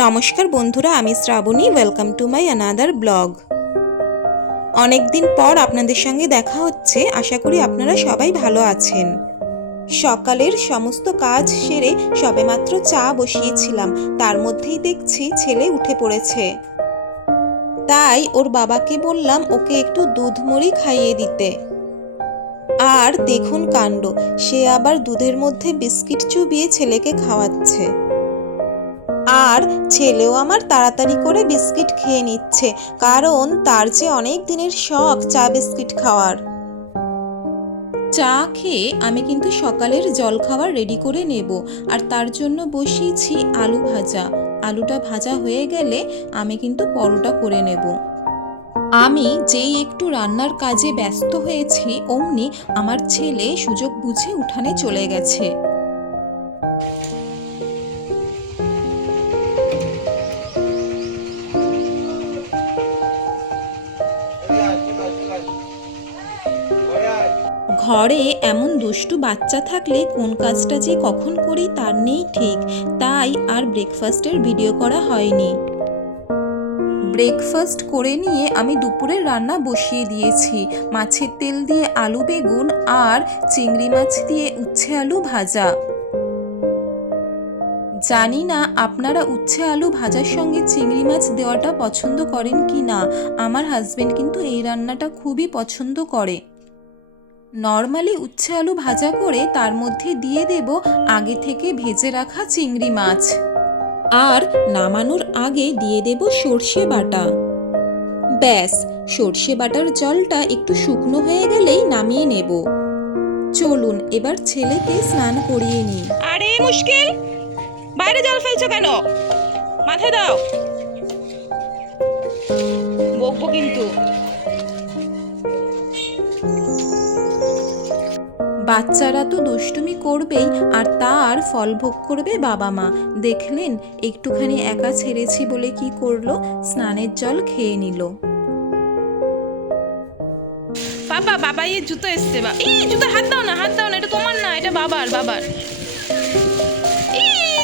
নমস্কার বন্ধুরা, আমি Shrabani. Welcome to my another blog. অনেক দিন পর আপনাদের সঙ্গে দেখা হচ্ছে। আশা করি আপনারা সবাই ভালো আছেন। সকালের সমস্ত কাজ সেরে সবেমাত্র চা বসিয়েছিলাম, তার মধ্যেই দেখছি ছেলে উঠে পড়েছে। তাই ওর বাবাকে বললাম ওকে একটু দুধ মুড়ি খাইয়ে দিতে। আর দেখুন কাণ্ড, সে আবার দুধের মধ্যে বিস্কিট চুবিয়ে ছেলেকে খাওয়াচ্ছে। আর ছেলেও আমার তাড়াতাড়ি করে বিস্কিট খেয়ে নিচ্ছে, কারণ তার যে অনেক দিনের শখ চা বিস্কিট খাওয়ার। চা খেয়ে আমি কিন্তু সকালের জলখাবার রেডি করে নেব, আর তার জন্য বসিয়েছি আলু ভাজা। আলুটা ভাজা হয়ে গেলে আমি কিন্তু পরোটা করে নেব। আমি যেই একটু রান্নার কাজে ব্যস্ত হয়েছি, অমনি আমার ছেলে সুযোগ বুঝে উঠানে চলে গেছে। ঘরে এমন দুষ্টু বাচ্চা থাকলে কোন কাজটা যে কখন করি তার নেই ঠিক। তাই আর ব্রেকফাস্টের ভিডিও করা হয়নি। ব্রেকফাস্ট করে নিয়ে আমি দুপুরের রান্না বসিয়ে দিয়েছি। মাছের তেল দিয়ে আলু বেগুন আর চিংড়ি মাছ দিয়ে উচ্ছে আলু ভাজা। জানি না আপনারা উচ্ছে আলু ভাজার সঙ্গে চিংড়ি মাছ দেওয়াটা পছন্দ করেন কি না। আমার হাজবেন্ড কিন্তু এই রান্নাটা খুবই পছন্দ করে। নর্মালি উচ্ছে আলু ভাজা করে তার মধ্যে দিয়ে দেব আগে থেকে ভেজে রাখা চিংড়ি মাছ, আর নামানোর আগে দিয়ে দেব সর্ষে বাটা। ব্যাস, সর্ষে বাটার জলটা একটু শুকনো হয়ে গেলেই নামিয়ে নেব। চলুন এবার ছেলেকে স্নান করিয়ে নিই। আরে মুশকিল, বাইরে জল ফেলছো কেন? মাথায় দাও, বকবো কিন্তু। বাচ্চারা তো দুষ্টুমি করবেই, আর তার ফল ভোগ করবে বাবা মা। দেখলেন, একটুখানি একা ছেড়েছি বলে কি করলো, স্নানের জল খেয়ে নিল। বাবা বাবা, এই জুতো এসছে। এই জুতো হাত দাও না, হাত দাও না, এটা তোমার না, এটা বাবার। বাবার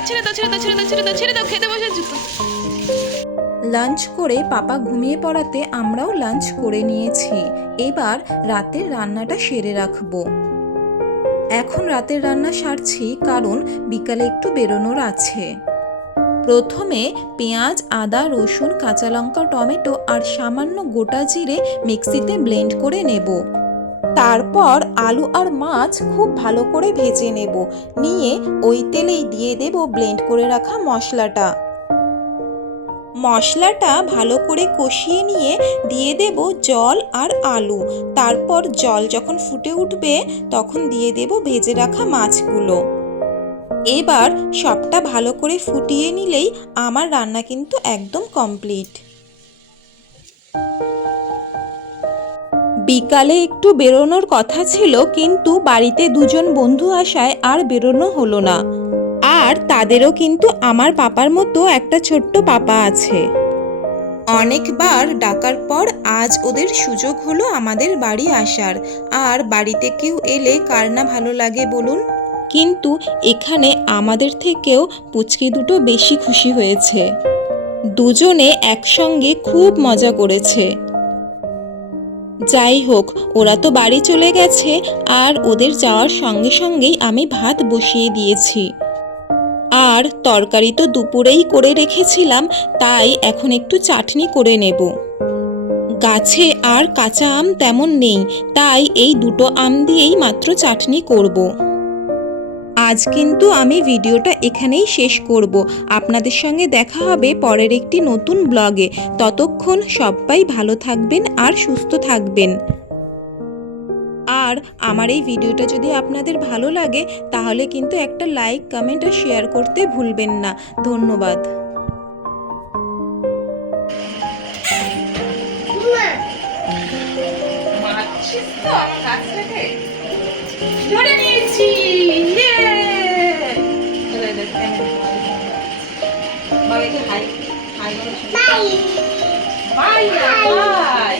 ছেড়ে দাও, ছেড়ে দাও, ছেড়ে দাও, ছেড়ে দাও, ছেড়ে দাও, খেতে বসে জুতো। লাঞ্চ করে পাপা ঘুমিয়ে পড়াতে আমরাও লাঞ্চ করে নিয়েছি। এবার রাতের রান্নাটা সেরে রাখবো। এখন রাতের রান্না সারছি, কারণ বিকালে একটু বেরোনোর আছে। প্রথমে পেঁয়াজ, আদা, রসুন, কাঁচা লঙ্কা, টমেটো আর সামান্য গোটা জিরে মিক্সিতে ব্লেন্ড করে নেব। তারপর আলু আর মাছ খুব ভালো করে ভেজে নেব। নিয়ে ওই তেলেই দিয়ে দেব ব্লেন্ড করে রাখা মশলাটা। মশলাটা ভালো করে কষিয়ে নিয়ে দিয়ে দেব জল আর আলু। তারপর জল যখন ফুটে উঠবে তখন দিয়ে দেব ভেজে রাখা মাছগুলো। এবার সবটা ভালো করে ফুটিয়ে নিলেই আমার রান্না কিন্তু একদম কমপ্লিট। বিকালে একটু বেরোনোর কথা ছিল, কিন্তু বাড়িতে দুজন বন্ধু আসায় আর বেরোনো হলো না। আর তাদেরও কিন্তু আমার পাপার মতো একটা ছোট্ট পাপা আছে। অনেকবার ডাকার পর আজ ওদের সুযোগ হলো আমাদের বাড়ি আসার। আর বাড়িতে কেউ এলে কার না ভালো লাগে বলুন। কিন্তু এখানে আমাদের থেকেও পুচকি দুটো বেশি খুশি হয়েছে। দুজনে একসঙ্গে খুব মজা করেছে। যাই হোক, ওরা তো বাড়ি চলে গেছে, আর ওদের যাওয়ার সঙ্গে সঙ্গেই আমি ভাত বসিয়ে দিয়েছি। আর তরকারি তো দুপুরেই করে রেখেছিলাম, তাই এখন একটু চাটনি করে নেব। গাছে আর কাঁচা আম তেমন নেই, তাই এই দুটো আম দিয়েই মাত্র চাটনি করব। আজ কিন্তু আমি ভিডিওটা এখানেই শেষ করব। আপনাদের সঙ্গে দেখা হবে পরের একটি নতুন ব্লগে। ততক্ষণ সবাই ভালো থাকবেন আর সুস্থ থাকবেন। আর আমার এই ভিডিওটা যদি আপনাদের ভালো লাগে তাহলে কিন্তু একটা লাইক, কমেন্ট আর শেয়ার করতে ভুলবেন না। ধন্যবাদ। ধরে নিয়েছি। বাবাকে হাই হাই বাই বাই।